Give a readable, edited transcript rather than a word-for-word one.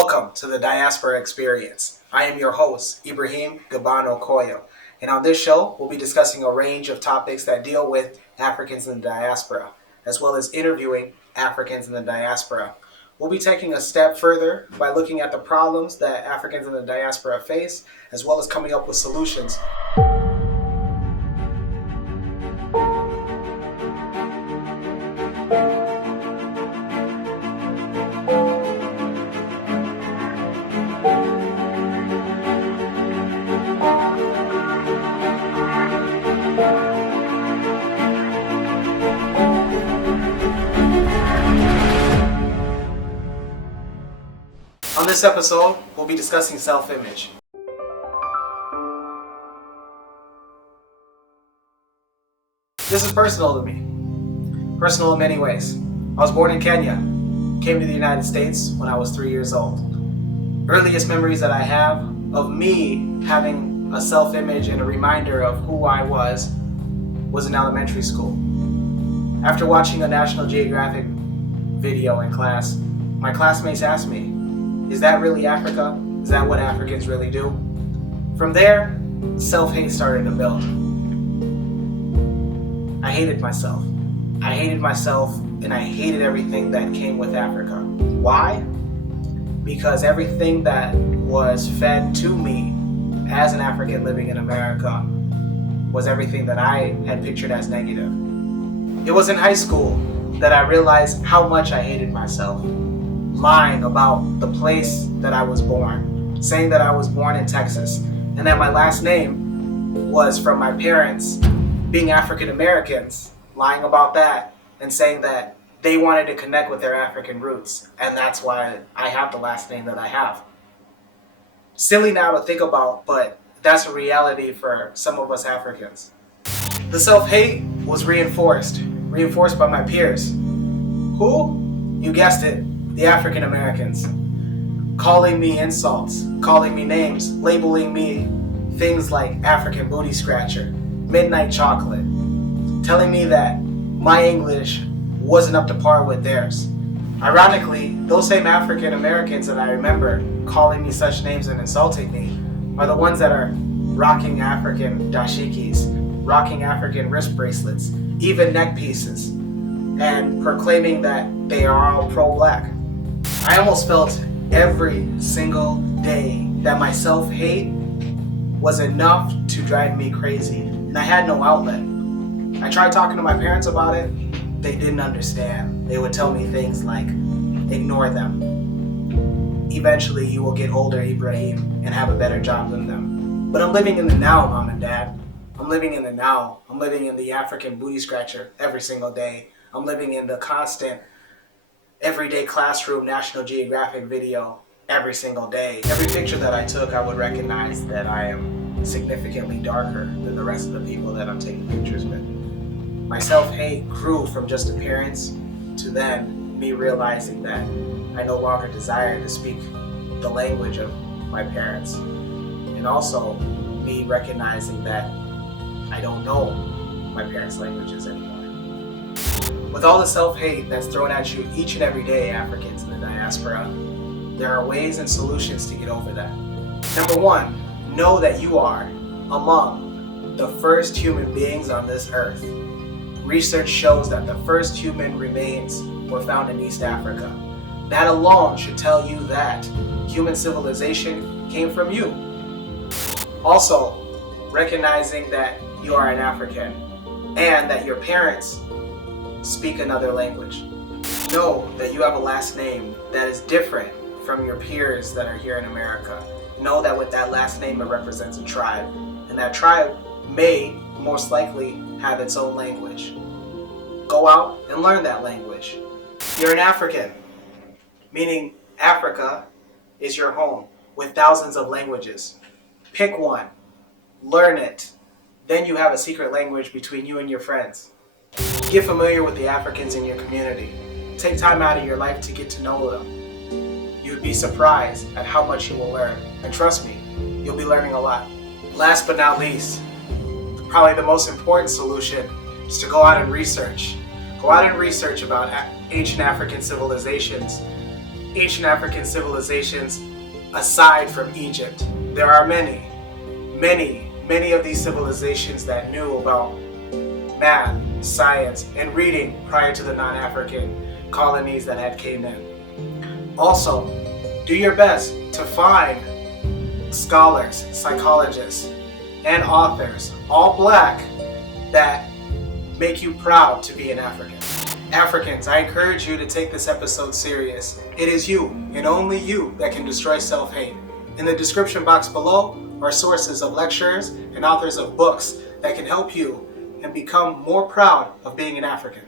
Welcome to the Diaspora Experience. I am your host, Ibrahim Gabano Koyo, and on this show, we'll be discussing a range of topics that deal with Africans in the diaspora, as well as interviewing Africans in the diaspora. We'll be taking a step further by looking at the problems that Africans in the diaspora face, as well as coming up with solutions. On this episode, we'll be discussing self-image. This is personal to me. Personal in many ways. I was born in Kenya, came to the United States when I was 3 years old. Earliest memories that I have of me having a self-image and a reminder of who I was in elementary school. After watching a National Geographic video in class, my classmates asked me, "Is that really Africa? Is that what Africans really do?" From there, self-hate started to build. I hated myself. I hated myself and I hated everything that came with Africa. Why? Because everything that was fed to me as an African living in America was everything that I had pictured as negative. It was in high school that I realized how much I hated myself. Lying about the place that I was born, saying that I was born in Texas, and that my last name was from my parents being African Americans, lying about that, and saying that they wanted to connect with their African roots, and that's why I have the last name that I have. Silly now to think about, but that's a reality for some of us Africans. The self-hate was reinforced by my peers. Who? You guessed it. The African Americans, calling me insults, calling me names, labeling me things like African booty scratcher, midnight chocolate, telling me that my English wasn't up to par with theirs. Ironically, those same African Americans that I remember calling me such names and insulting me are the ones that are rocking African dashikis, rocking African wrist bracelets, even neck pieces, and proclaiming that they are all pro-black. I almost felt every single day that my self-hate was enough to drive me crazy, and I had no outlet. I tried talking to my parents about it. They didn't understand. They would tell me things like, ignore them. Eventually you will get older, Ibrahim, and have a better job than them. But I'm living in the now, Mom and Dad. I'm living in the now. I'm living in the African booty scratcher every single day. I'm living in the constant everyday classroom National Geographic video every single day. Every picture that I took, I would recognize that I am significantly darker than the rest of the people that I'm taking pictures with. My self-hate grew from just appearance to then me realizing that I no longer desire to speak the language of my parents. And also me recognizing that I don't know my parents' languages anymore. With all the self-hate that's thrown at you each and every day, Africans in the diaspora, there are ways and solutions to get over that. Number one, know that you are among the first human beings on this earth. Research shows that the first human remains were found in East Africa. That alone should tell you that human civilization came from you. Also, recognizing that you are an African and that your parents speak another language. Know that you have a last name that is different from your peers that are here in America. Know that with that last name it represents a tribe, and that tribe may most likely have its own language. Go out and learn that language. You're an African, meaning Africa is your home with thousands of languages. Pick one, learn it, then you have a secret language between you and your friends. Get familiar with the Africans in your community. Take time out of your life to get to know them. You would be surprised at how much you will learn. And trust me, you'll be learning a lot. Last but not least, probably the most important solution is to go out and research. Go out and research about ancient African civilizations ancient African civilizations aside from Egypt. There are many of these civilizations that knew about math, science, and reading prior to the non-African colonies that had came in. Also, do your best to find scholars, psychologists, and authors, all black, that make you proud to be an African. Africans, I encourage you to take this episode serious. It is you, and only you, that can destroy self-hate. In the description box below are sources of lectures and authors of books that can help you and become more proud of being an African.